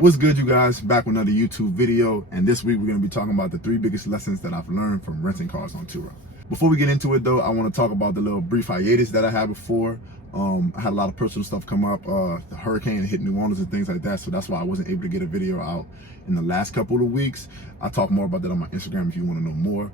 What's good, you guys? Back with another YouTube video, and this week we're going to be talking about the 3 biggest lessons that I've learned from renting cars on Turo. Before we get into it though, I want to talk about the little brief hiatus that I had before. I had a lot of personal stuff come up, the hurricane hit New Orleans and things like that, so that's why I wasn't able to get a video out in the last couple of weeks. I'll talk more about that on my Instagram if you want to know more.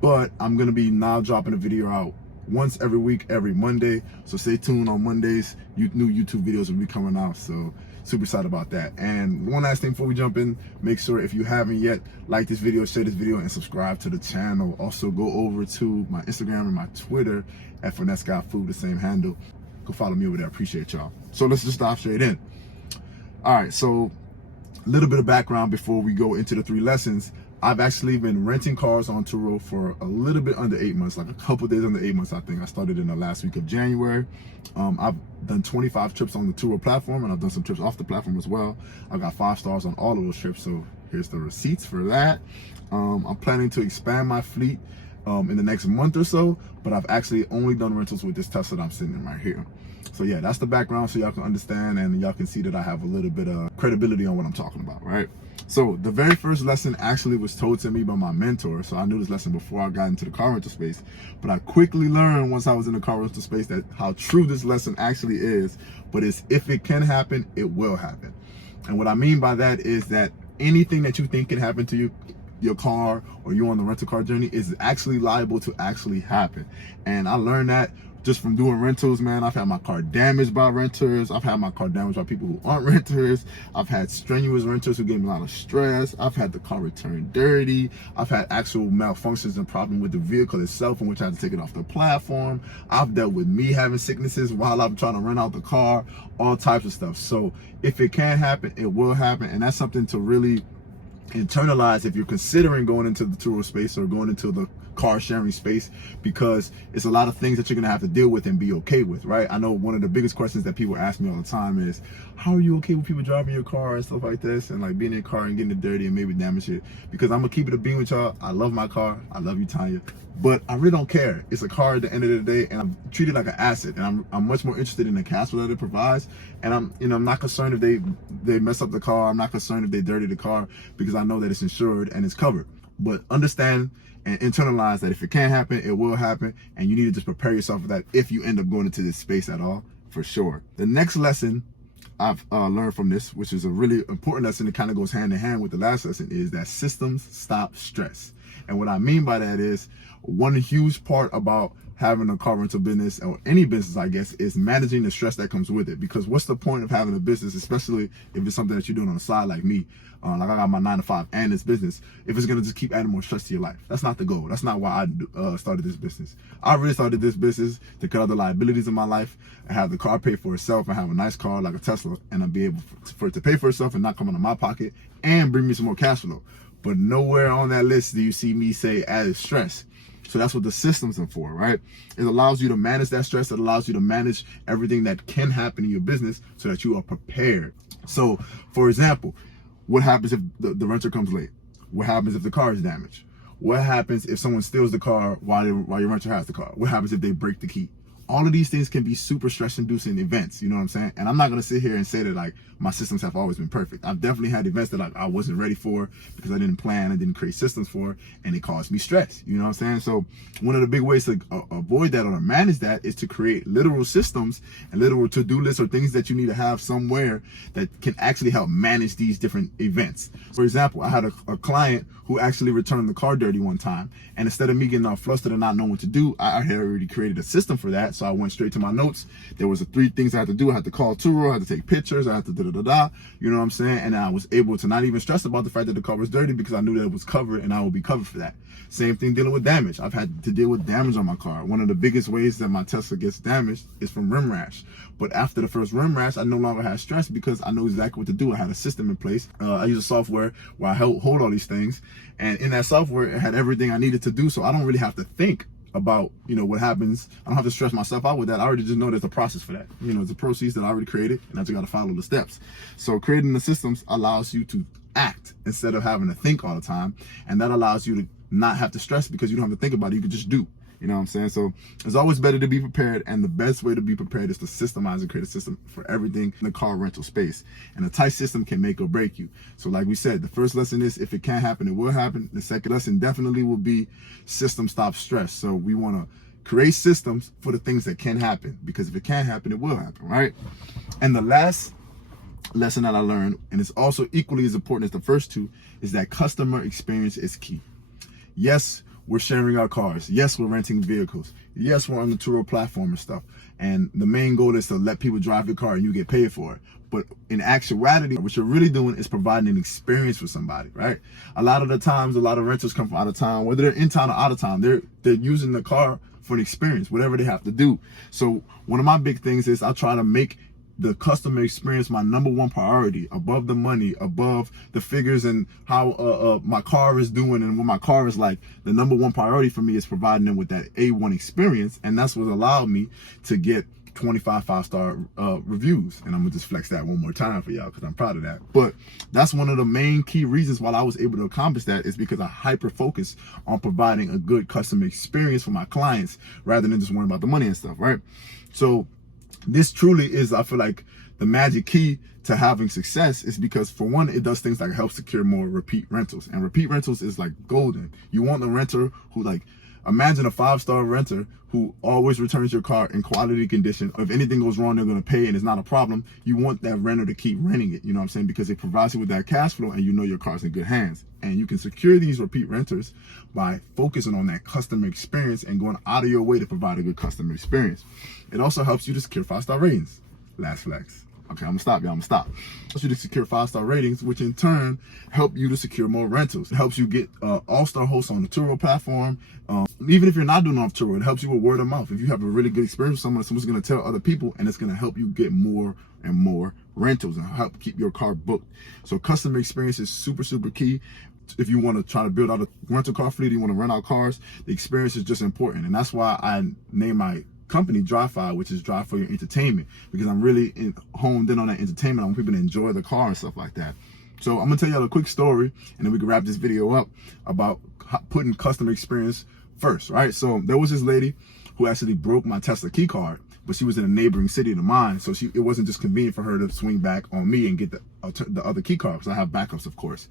But I'm going to be now dropping a video out once every week, every Monday. So stay tuned on Mondays. New YouTube videos will be coming out. So super excited about that. And one last thing before we jump in, make sure if you haven't yet, like this video, share this video, and subscribe to the channel. Also go over to my Instagram and my Twitter at Finesse God Fu, the same handle. Go follow me over there. Appreciate y'all. So let's just dive straight in. All right, so a little bit of background before we go into the 3 lessons. I've actually been renting cars on Turo for a little bit under 8 months, like a couple days under 8 months, I think. I started in the last week of January. I've done 25 trips on the Turo platform, and I've done some trips off the platform as well. I got 5 stars on all of those trips, so here's the receipts for that. I'm planning to expand my fleet in the next month or so, but I've actually only done rentals with this Tesla that I'm sitting in right here. So yeah, that's the background so y'all can understand and y'all can see that I have a little bit of credibility on what I'm talking about, right? So the very first lesson actually was told to me by my mentor. So I knew this lesson before I got into the car rental space, but I quickly learned once I was in the car rental space that how true this lesson actually is. But it's if it can happen, it will happen. And what I mean by that is that anything that you think can happen to you, your car, or you on the rental car journey, is actually liable to actually happen. And I learned that just from doing rentals, man. I've had my car damaged by renters. I've had my car damaged by people who aren't renters. I've had strenuous renters who gave me a lot of stress. I've had the car returned dirty. I've had actual malfunctions and problems with the vehicle itself, in which I had to take it off the platform. I've dealt with me having sicknesses while I'm trying to rent out the car, all types of stuff. So if it can happen, it will happen. And that's something to really internalize if you're considering going into the Turo space or going into the car sharing space, because it's a lot of things that you're gonna have to deal with and be okay with, right? I know one of the biggest questions that people ask me all the time is, how are you okay with people driving your car and stuff like this, and like being in your car and getting it dirty and maybe damage it? Because I'm gonna keep it a beam with y'all. I love my car. I love you, Tanya, but I really don't care. It's a car at the end of the day, and I'm treated like an asset, and I'm much more interested in the cash flow that it provides. And I'm not concerned if they mess up the car. I'm not concerned if they dirty the car, because I know that it's insured and it's covered. But understand and internalize that if it can happen, it will happen, and you need to just prepare yourself for that if you end up going into this space at all, for sure. The next lesson I've learned from this, which is a really important lesson that kind of goes hand in hand with the last lesson, is that systems stop stress. And what I mean by that is, one huge part about having a car rental business, or any business, I guess, is managing the stress that comes with it. Because what's the point of having a business, especially if it's something that you're doing on the side like me? Like I got my 9 to 5 and this business, if it's gonna just keep adding more stress to your life. That's not the goal. That's not why I started this business. I really started this business to cut out the liabilities of my life and have the car pay for itself and have a nice car like a Tesla, and I'll be able for it to pay for itself and not come out of my pocket and bring me some more cash flow. But nowhere on that list do you see me say added stress. So that's what the systems are for, right? It allows you to manage that stress. It allows you to manage everything that can happen in your business so that you are prepared. So, for example, what happens if the renter comes late? What happens if the car is damaged? What happens if someone steals the car while your renter has the car? What happens if they break the key? All of these things can be super stress-inducing events, you know what I'm saying? And I'm not gonna sit here and say that like my systems have always been perfect. I've definitely had events that like I wasn't ready for because I didn't plan, I didn't create systems for, and it caused me stress, you know what I'm saying? So one of the big ways to avoid that or to manage that is to create literal systems and literal to-do lists or things that you need to have somewhere that can actually help manage these different events. For example, I had a client who actually returned the car dirty one time, and instead of me getting all flustered and not knowing what to do, I had already created a system for that. So I went straight to my notes. There was 3 things I had to do. I had to call Turo, I had to take pictures, I had to da-da-da-da, you know what I'm saying? And I was able to not even stress about the fact that the car was dirty because I knew that it was covered and I would be covered for that. Same thing dealing with damage. I've had to deal with damage on my car. One of the biggest ways that my Tesla gets damaged is from rim rash. But after the first rim rash, I no longer had stress because I know exactly what to do. I had a system in place. I use a software where I hold all these things. And in that software, it had everything I needed to do. So I don't really have to think about, what happens. I don't have to stress myself out with that. I already just know there's a process for that. It's a process that I already created, and I just got to follow the steps. So creating the systems allows you to act instead of having to think all the time. And that allows you to not have to stress because you don't have to think about it. You can just do. You know what I'm saying? So it's always better to be prepared, and the best way to be prepared is to systemize and create a system for everything in the car rental space. And a tight system can make or break you. So like we said, the first lesson is if it can happen, it will happen. The second lesson definitely will be system stop stress. So we want to create systems for the things that can happen, because if it can happen, it will happen, right? And the last lesson that I learned, and it's also equally as important as the first two, is that customer experience is key. Yes, we're sharing our cars. Yes, we're renting vehicles. Yes, we're on the Turo platform and stuff. And the main goal is to let people drive your car and you get paid for it. But in actuality, what you're really doing is providing an experience for somebody, right? A lot of the times, a lot of renters come from out of town, whether they're in town or out of town, they're using the car for an experience, whatever they have to do. So one of my big things is I try to make the customer experience my number one priority, above the money, above the figures and how my car is doing and what my car is like. The number one priority for me is providing them with that A1 experience, and that's what allowed me to get 25 5-star reviews. And I'm gonna just flex that one more time for y'all because I'm proud of that. But that's one of the main key reasons why I was able to accomplish that, is because I hyper focus on providing a good customer experience for my clients rather than just worrying about the money and stuff, right? So this truly is, I feel like, the magic key to having success, is because, for one, it does things like help secure more repeat rentals. And repeat rentals is like golden. You want a renter who, like, imagine a 5-star renter who always returns your car in quality condition. If anything goes wrong, they're going to pay and it's not a problem. You want that renter to keep renting it, you know what I'm saying? Because it provides you with that cash flow, and you know your car's in good hands. And you can secure these repeat renters by focusing on that customer experience and going out of your way to provide a good customer experience. It also helps you to secure 5-star ratings. Last flex. Okay, I'm gonna stop, y'all. I'm gonna stop. It helps you to secure 5-star ratings, which in turn help you to secure more rentals. It helps you get all-star hosts on the Turo platform. Even if you're not doing off Turo, it helps you with word of mouth. If you have a really good experience with someone, someone's gonna tell other people, and it's gonna help you get more and more rentals and help keep your car booked. So customer experience is super, super key. If you want to try to build out a rental car fleet, you want to rent out cars, the experience is just important. And that's why I named my company Drive-Fi, which is Drive for Your Entertainment, because I'm really honed in on that entertainment. I want people to enjoy the car and stuff like that. So I'm gonna tell y'all a quick story, and then we can wrap this video up, about putting customer experience first, right? So there was this lady who actually broke my Tesla key card, but she was in a neighboring city to mine, so it wasn't just convenient for her to swing back on me and get the other key card, because I have backups, of course.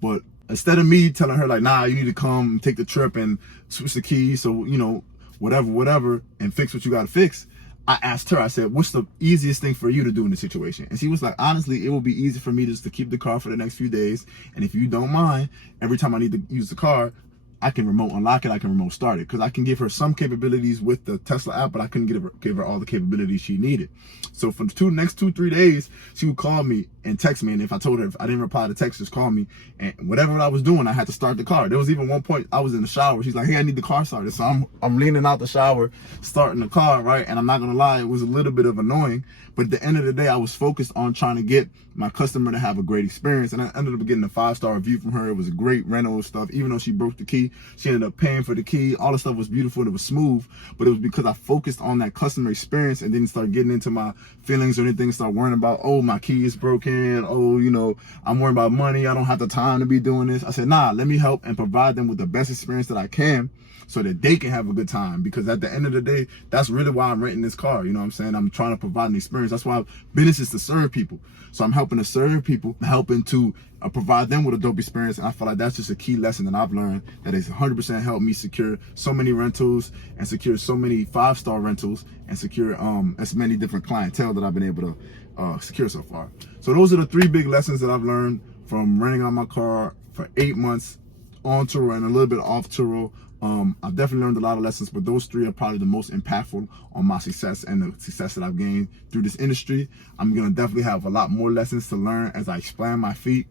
But instead of me telling her, like, nah, you need to come take the trip and switch the key, so, you know, whatever, and fix what you got to fix, I asked her, I said, what's the easiest thing for you to do in the situation? And she was like, honestly, it will be easy for me just to keep the car for the next few days. And if you don't mind, every time I need to use the car, I can remote unlock it, I can remote start it. Because I can give her some capabilities with the Tesla app, but I couldn't give her all the capabilities she needed. So for the next 2-3 days, she would call me and text me. And if I told her, if I didn't reply to text, just call me. And whatever I was doing, I had to start the car. There was even one point I was in the shower. She's like, hey, I need the car started. So I'm leaning out the shower, starting the car, right? And I'm not going to lie, it was a little bit of annoying. But at the end of the day, I was focused on trying to get my customer to have a great experience. And I ended up getting a 5-star review from her. It was a great rental stuff. Even though she broke the key, she ended up paying for the key. All the stuff was beautiful and it was smooth. But it was because I focused on that customer experience and didn't start getting into my feelings or anything. Start worrying about, oh, my key is broken. Oh, you know, I'm worrying about money. I don't have the time to be doing this. I said, nah, let me help and provide them with the best experience that I can, so that they can have a good time. Because at the end of the day, that's really why I'm renting this car. You know what I'm saying? I'm trying to provide an experience. That's why business is to serve people. So I'm helping to serve people, helping to provide them with a dope experience. And I feel like that's just a key lesson that I've learned that has 100% helped me secure so many rentals and secure so many 5-star rentals and secure as many different clientele that I've been able to secure so far. So those are the 3 big lessons that I've learned from renting out my car for 8 months on Turo and a little bit off Turo. I've definitely learned a lot of lessons, but those 3 are probably the most impactful on my success and the success that I've gained through this industry. I'm gonna definitely have a lot more lessons to learn as I expand my feet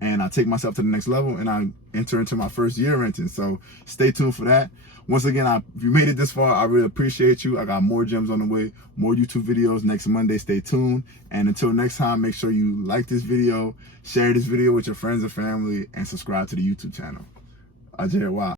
and I take myself to the next level and I enter into my first year renting. So stay tuned for that. Once again, if you made it this far, I really appreciate you. I got more gems on the way, more YouTube videos next Monday. Stay tuned. And until next time, make sure you like this video, share this video with your friends and family, and subscribe to the YouTube channel. Ajay, wow.